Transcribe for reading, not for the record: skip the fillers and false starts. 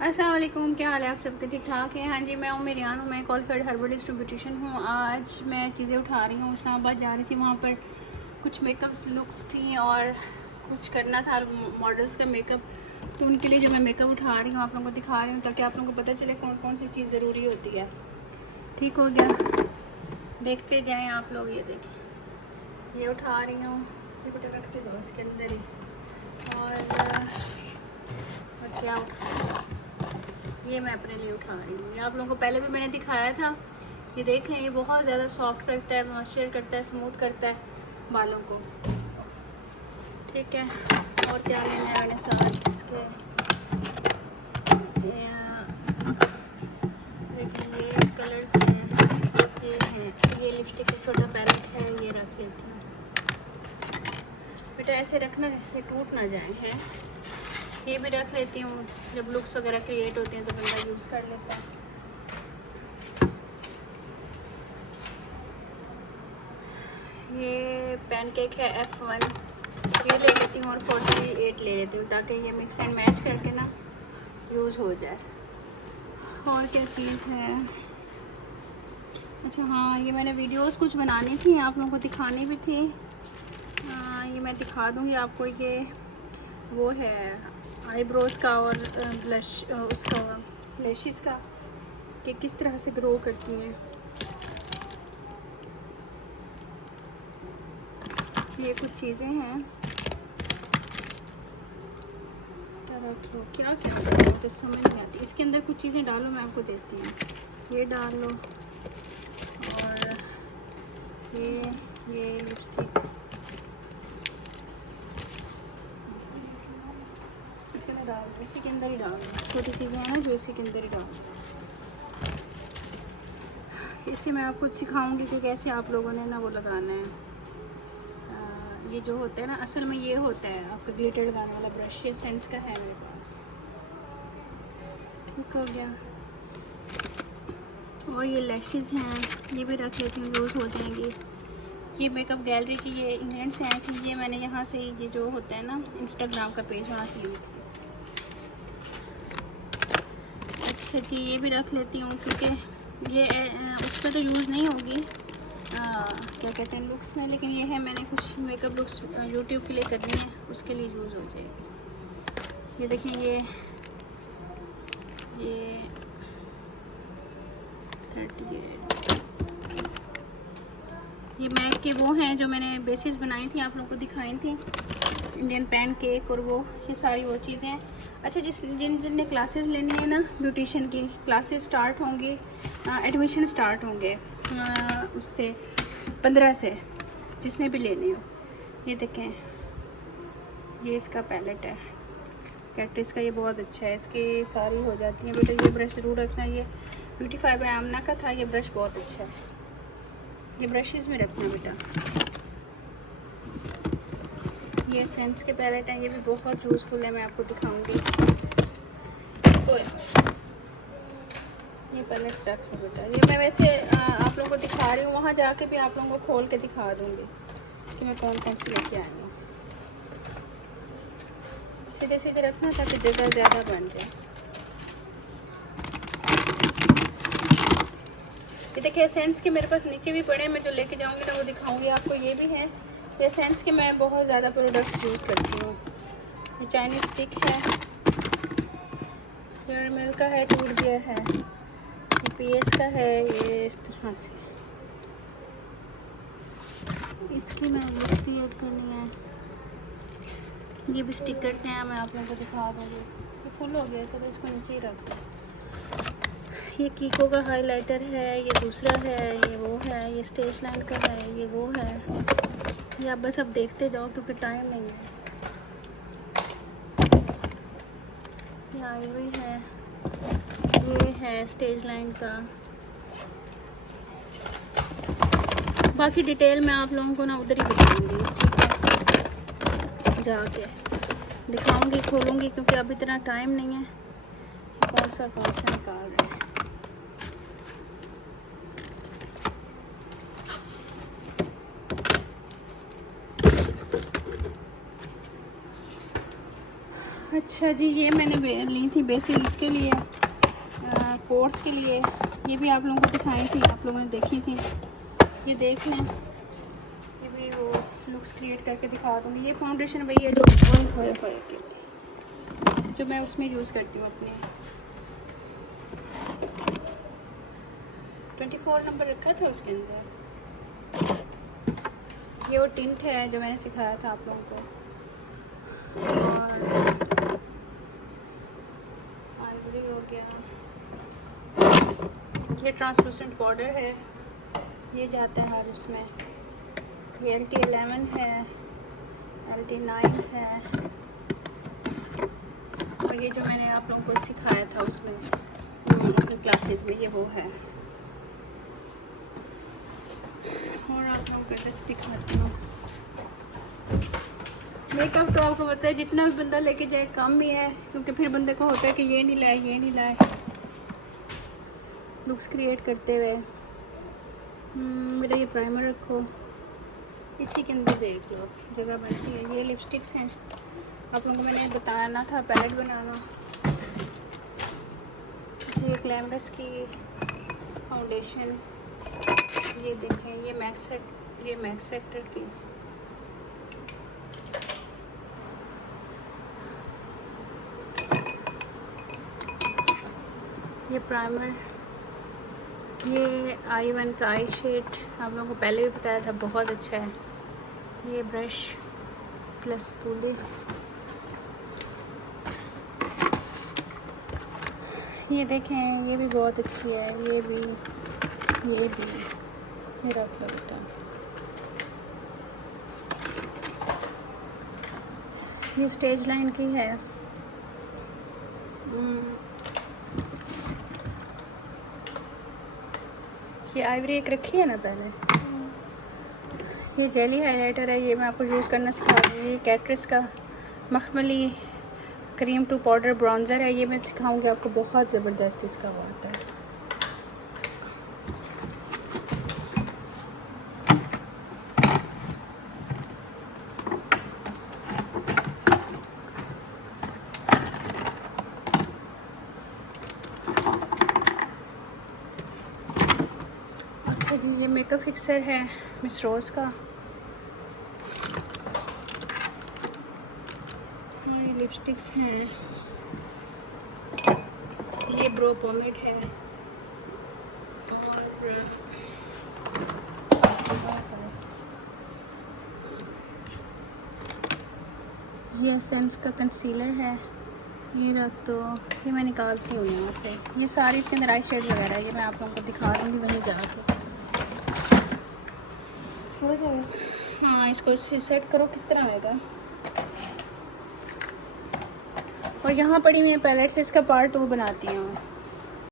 अस्सलाम वालेकुम, क्या हाल है आप सबके? ठीक ठाक है? हाँ जी, मैं मेरियान हूँ, मैं क्वालिफाइड हर्बलिस्ट ब्यूटिशियन हूँ। आज मैं चीज़ें उठा रही हूँ, इस्लामाबाद जा रही थी, वहाँ पर कुछ मेकअप लुक्स थी और कुछ करना था मॉडल्स का मेकअप, तो उनके लिए जो मैं मेकअप उठा रही हूँ आप लोगों को दिखा रही हूँ ताकि आप लोगों को पता चले कौन कौन सी चीज़ ज़रूरी होती है। ठीक हो गया, देखते जाएँ आप लोग। ये देखें, ये उठा रही हूँ, ये बेटा रखते दो इसके अंदर ही। और क्या उठा, ये मैं अपने लिए उठा रही हूँ। ये आप लोगों को पहले भी मैंने दिखाया था। ये देख लें, ये बहुत ज़्यादा सॉफ्ट करता है, मॉइस्चर करता है, स्मूथ करता है बालों को। ठीक है, और क्या लेना है मैंने साथ इसके, देखिए ये कलर्स हैं, ये हैं, ये लिपस्टिक का छोटा पैलेट है, ये रख लेती हूँ। बेटा ऐसे रखना ये टूट ना जाए हैं। ये भी रख लेती हूँ, जब लुक्स वगैरह क्रिएट होते हैं तो बंदा यूज़ कर लेता है। ये पैनकेक है F1, ये ले लेती हूँ और 48 ले लेती हूँ ताकि ये मिक्स एंड मैच करके ना यूज़ हो जाए। और क्या चीज़ है, अच्छा हाँ, ये मैंने वीडियोस कुछ बनानी थी, आप लोगों को दिखानी भी थी। ये मैं दिखा दूँगी आपको। ये वो है आईब्रोज़ का और ब्लश उसका लैशेस का, कि किस तरह से ग्रो करती हैं। ये कुछ चीज़ें हैं, क्या रख लो, क्या क्या डालो तो समझ नहीं आती। इसके अंदर कुछ चीज़ें डालो, मैं आपको देती हूँ। ये डाल लो और ये लिपस्टिक इसके अंदर डाल दो, इसी के अंदर ही डाल दो। छोटी चीज़ें हैं ना जो इसी के अंदर ही डाल दो। इससे मैं आपको सिखाऊंगी कि कैसे आप लोगों ने ना वो लगाना है। ये जो होता है ना, असल में ये होता है आपका ग्लिटर लगाने वाला ब्रश, ये सेंस का है मेरे पास। ठीक हो गया। और ये लैशेस हैं, ये भी रख लेती हूँ, यूज़ हो जाएंगी। ये मेकअप गैलरी की ये इंग्रेडिएंट्स से आई थी, ये मैंने यहाँ से, ये जो होता है ना इंस्टाग्राम का पेज, वहाँ से ली थी। अच्छा जी, ये भी रख लेती हूँ क्योंकि ये उस पर तो यूज़ नहीं होगी, क्या कहते हैं, लुक्स में, लेकिन ये है मैंने कुछ मेकअप लुक्स यूट्यूब के लिए करनी है, उसके लिए यूज़ हो जाएगी। ये देखिए, ये 38, ये मैक के वो हैं जो मैंने बेसिस बनाई थी, आप लोगों को दिखाई थी, इंडियन पैन केक और वो, ये सारी वो चीज़ें हैं। अच्छा, जिनने क्लासेस लेनी है ना ब्यूटिशियन की, क्लासेस स्टार्ट होंगी, एडमिशन स्टार्ट होंगे उससे 15 से, जिसने भी लेने हो। ये देखें, ये इसका पैलेट है कैट्रिस का, ये बहुत अच्छा है, इसकी सारी हो जाती है। बेटा ये ब्रश ज़रूर रखना, ये ब्यूटीफाई बाय आमना का था, ये ब्रश बहुत अच्छा है, ये ब्रशेज़ में रखना बेटा। ये सेंस के पैलेट हैं, ये भी बहुत यूज़फुल है, मैं आपको दिखाऊंगी। ये पैलेट्स रख लो बेटा। ये मैं वैसे आप लोगों को दिखा रही हूँ, वहाँ जाके भी आप लोगों को खोल के दिखा दूँगी कि मैं कौन कौन सी लेके आई हूँ। सीधे सीधे रखना ताकि जगह ज़्यादा बन जाए। ये देखिए, सेंस के मेरे पास नीचे भी पड़े हैं, मैं जो लेके जाऊँगी ना वो दिखाऊँगी आपको। ये भी है, ये सेंस के मैं बहुत ज़्यादा प्रोडक्ट्स यूज़ करती हूँ। ये चाइनीज स्टिक है, फेयर मिल्क का है, टूट गया है, ये PS का है, ये इस तरह से। इसकी मैं लिप भी ऐड करनी है। ये भी स्टिकर्स हैं, मैं आप लोगों को दिखा दूँगी। ये फुल हो गया, चलो इसको नीचे ही रख दो। ये कीको का हाइलाइटर है, ये दूसरा है, ये वो है, ये स्टेज लाइन का है, ये वो है। ये आप बस अब देखते जाओ क्योंकि टाइम नहीं है। ये आईवरी है, ये है स्टेज लाइन का। बाकी डिटेल मैं आप लोगों को ना उधर ही बताऊंगी, ठीक है, जाके दिखाऊंगी, खोलूंगी, क्योंकि अभी इतना टाइम नहीं है। कौन सा निकाल रहे हैं। अच्छा जी, ये मैंने ली थी बेसिक इसके लिए, कोर्स के लिए। ये भी आप लोगों को दिखाई थी, आप लोगों ने देखी थी। ये देख लें, ये भी वो लुक्स क्रिएट करके दिखा दूँगी। ये फाउंडेशन वही है जो मैं उसमें यूज़ करती हूँ अपने। 24 नंबर रखा था उसके अंदर। ये वो टिंट है जो मैंने सिखाया था आप लोगों को। और आइवरी हो गया। ये ट्रांसलूसेंट पाउडर है, ये जाता है हर उसमें। ये LT11 है, LT9 है। और ये जो मैंने आप लोगों को सिखाया था उसमें अपनी क्लासेस में, ये वो है। और आप लोगों को ऐसे दिखाती हूँ। मेकअप तो आपको पता है जितना भी बंदा लेके जाए कम ही है, क्योंकि फिर बंदे को होता है कि ये नहीं लाए, ये नहीं लाए, लुक्स क्रिएट करते हुए। मेरा ये प्राइमर रखो, इसी के अंदर देख लो जगह बनती है। ये लिपस्टिक्स हैं, आप लोगों को मैंने बताना था पैलेट बनाना। ये ग्लैमरस की फाउंडेशन, ये देखें, ये मैक्स फैक्टर की। ये प्राइमर, ये I1 का आई शेड आप लोगों को पहले भी बताया था, बहुत अच्छा है। ये ब्रश प्लस पूली, ये देखें, ये भी बहुत अच्छी है। ये भी ये रख लो बेटा। ये स्टेज लाइन की है। ये आइवरी एक रखी है ना पहले। ये जेली हाइलाइटर है, ये मैं आपको यूज़ करना सिखा दूँगी। ये कैट्रिस का मखमली क्रीम टू पाउडर ब्राउज़र है, ये मैं सिखाऊंगी आपको। बहुत ज़बरदस्त इसका वो होता है। अच्छा जी, ये मेकअप फिक्सर है मिस रोज़ का। ये लिपस्टिक्स हैं, ये ब्रो पोमेड है, और ये एसेंस का कंसीलर है। ये रख दो, ये मैं निकालती हूँ यहाँ से। ये सारी इसके अंदर आई शेड वगैरह है, ये मैं आप लोगों को दिखा दूँगी वहीं जाके। थोड़ा सा हाँ, इसको सेट करो किस तरह आएगा। और यहाँ पड़ी हुई है पैलेट से, इसका पार्ट 2 बनाती हूँ।